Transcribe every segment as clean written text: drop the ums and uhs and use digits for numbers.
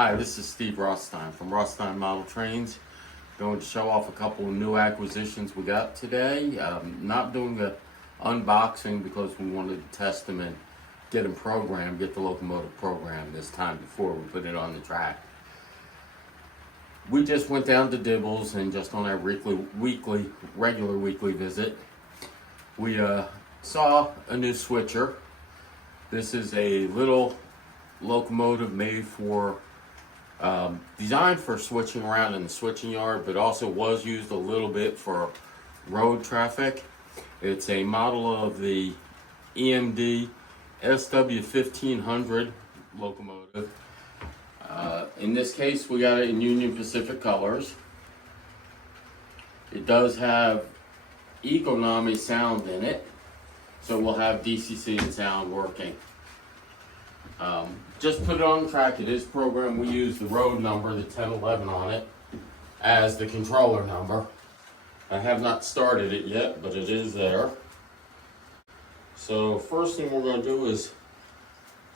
Hi, this is Steve Rothstein from Rothstein Model Trains. Going to show off a couple of new acquisitions we got today. Not doing an unboxing because we wanted to test them and get them programmed, get the locomotive programmed this time before we put it on the track. We just went down to Dibbles and just on our regular weekly visit, we saw a new switcher. This is a little locomotive made for designed for switching around in the switching yard, but also was used a little bit for road traffic. It's a model of the EMD SW1500 locomotive. In this case, we got it in Union Pacific colors. It does have Econami sound in it, so we'll have DCC and sound working. Just put it on the track. It is programmed. We use the road number, the 1011 on it, as the controller number. I have not started it yet, but it is there. So first thing we're going to do is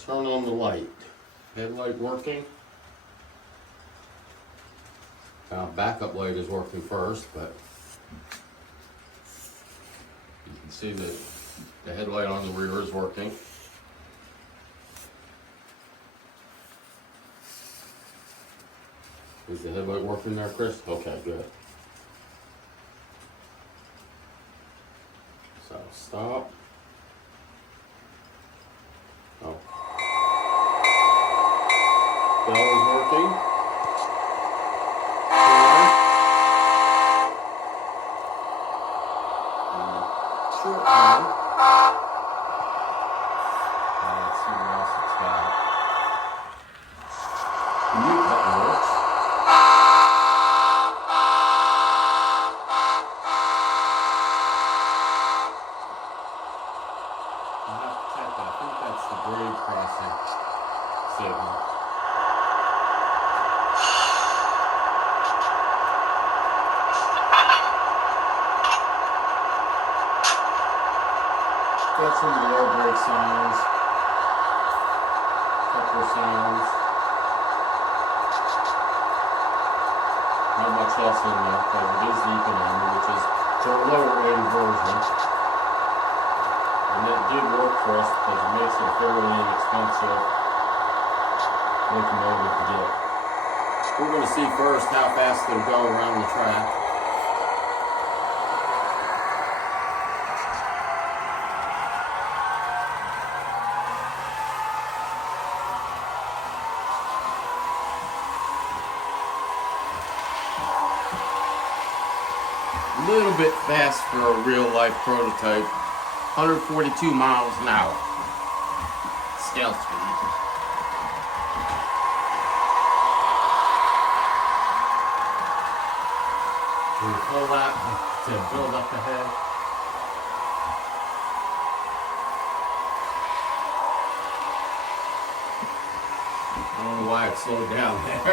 turn on the light. Headlight working. Backup light is working first, but you can see that the headlight on the rear is working. Is the headlight working there, Chris? Okay, good. So stop. Oh. Bell is working. Short one. Let's see what else it's got. The mute button works. I'll have to check that. I think that's the grade crossing signal. Got some of the air brake sounds, couple sounds. Not much else in there, but it is the Econami, which is their lower rated version. And it did work for us because it makes it a fairly inexpensive locomotive to get. We're going to see first how fast it'll go around the track. A little bit fast for a real-life prototype. 142 miles an hour. Scale speed. We pull that to build up the head. I don't know why it slowed down there.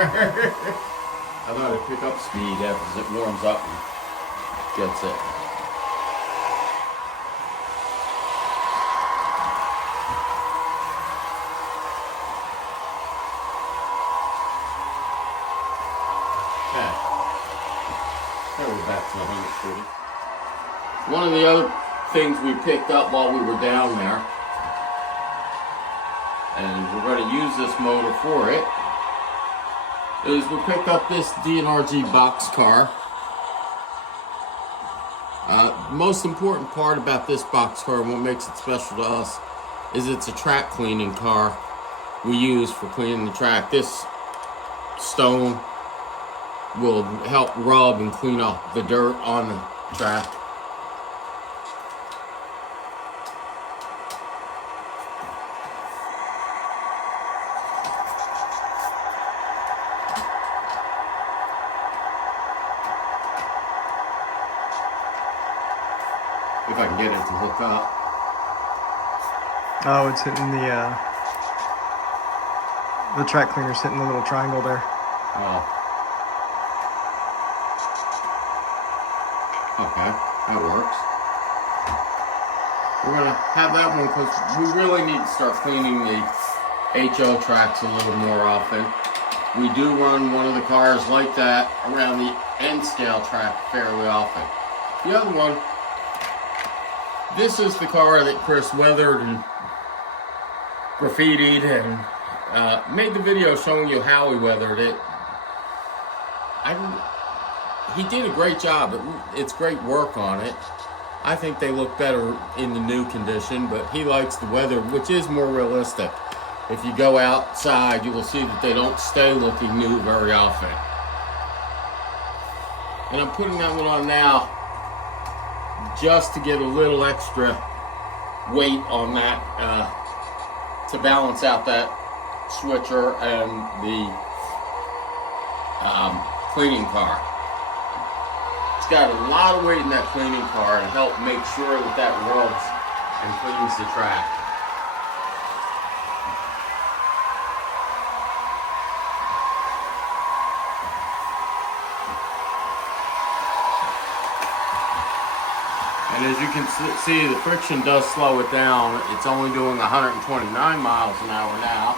I thought it'd pick up speed as it warms up and gets it. Okay. Now we're back to 140. One of the other things we picked up while we were down there, and we're going to use this motor for it, is we picked up this DNRG boxcar. The most important part about this boxcar and what makes it special to us is it's a track cleaning car we use for cleaning the track. This stone will help rub and clean off the dirt on the track. If I can get it to hook up. Oh, it's hitting the track cleaner's hitting the little triangle there. Oh. Okay, that works. We're gonna have that one because we really need to start cleaning the HO tracks a little more often. We do run one of the cars like that around the end scale track fairly often. The other one, this is the car that Chris weathered and graffitied and made the video showing you how he weathered it. He did a great job. It's great work on it. I think they look better in the new condition, but he likes the weather, which is more realistic. If you go outside, you will see that they don't stay looking new very often. And I'm putting that one on now just to get a little extra weight on that to balance out that switcher and the cleaning car. It's got a lot of weight in that cleaning car to help make sure that that rubs and cleans the track. And as you can see, the friction does slow it down. It's only doing 129 miles an hour now.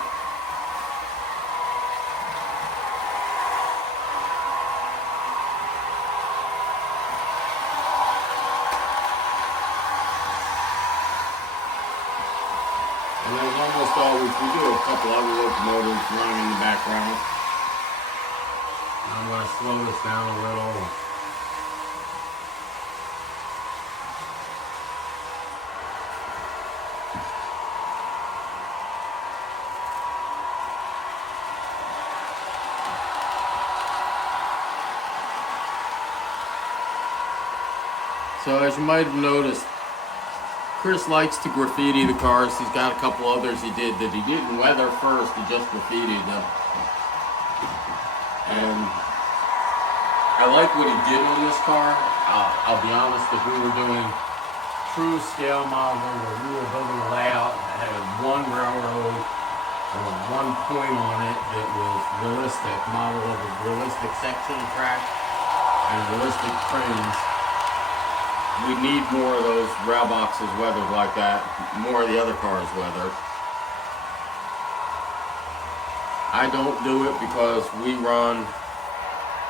And as almost always, we do a couple other locomotives running in the background. I'm going to slow this down a little. So as you might have noticed, Chris likes to graffiti the cars. He's got a couple others he did that he didn't weather first, he just graffitied them. And I like what he did on this car. I'll be honest, if we were doing true scale modeling where we were building a layout that had one railroad or one point on it that was realistic, model of a realistic section of track and realistic trains, we need more of those rail boxes weathered like that, more of the other cars weathered. I don't do it because we run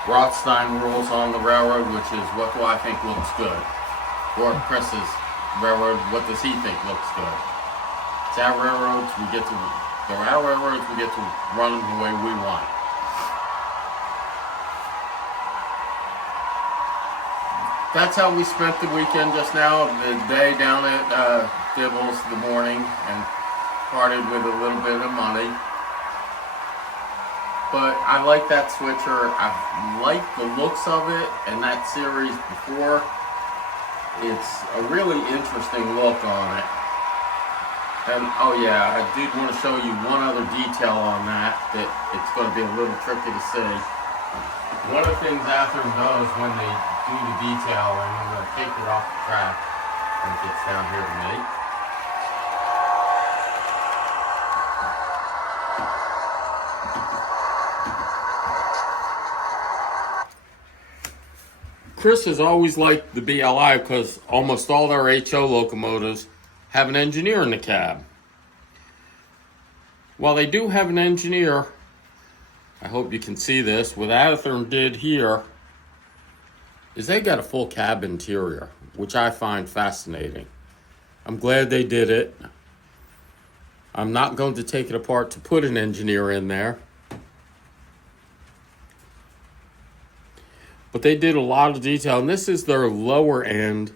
Rothstein rules on the railroad, which is what do I think looks good? Or Chris's railroad, what does he think looks good? It's our railroads, we get to run them the way we want. That's how we spent the weekend just now, the day down at Dibbles the morning, and parted with a little bit of money. But I like that switcher. I like the looks of it, and that series before. It's a really interesting look on it. And oh yeah, I did want to show you one other detail on that it's going to be a little tricky to see. One of the things Athearn does when they do the detail, and I'm going to take it off the track when it gets down here to me. Chris has always liked the BLI because almost all their HO locomotives have an engineer in the cab. While they do have an engineer, I hope you can see this, what Athearn did here is they got a full cab interior, which I find fascinating. I'm glad they did it. I'm not going to take it apart to put an engineer in there. But they did a lot of detail, and this is their lower end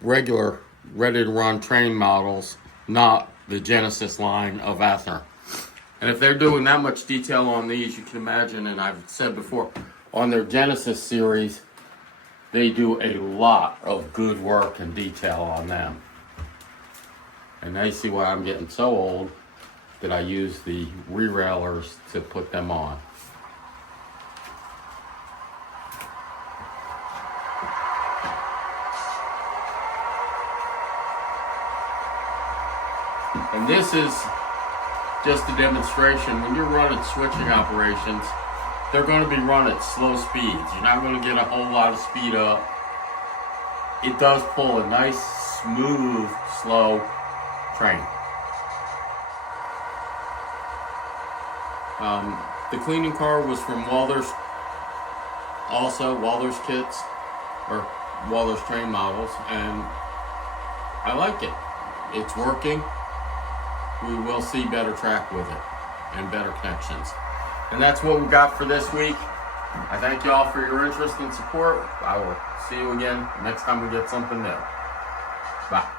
regular ready-to-run train models, not the Genesis line of Athearn. And if they're doing that much detail on these, you can imagine, and I've said before, on their Genesis series, they do a lot of good work and detail on them. And now you see why I'm getting so old that I use the re-railers to put them on. And this is just a demonstration. When you're running switching operations, they're going to be run at slow speeds. You're not going to get a whole lot of speed up. It does pull a nice, smooth, slow train. The cleaning car was from Walther's, also Walther's kits, or Walther's train models, and I like it. It's working. We will see better track with it and better connections. And that's what we got for this week. I thank you all for your interest and support. I will see you again next time we get something new. Bye.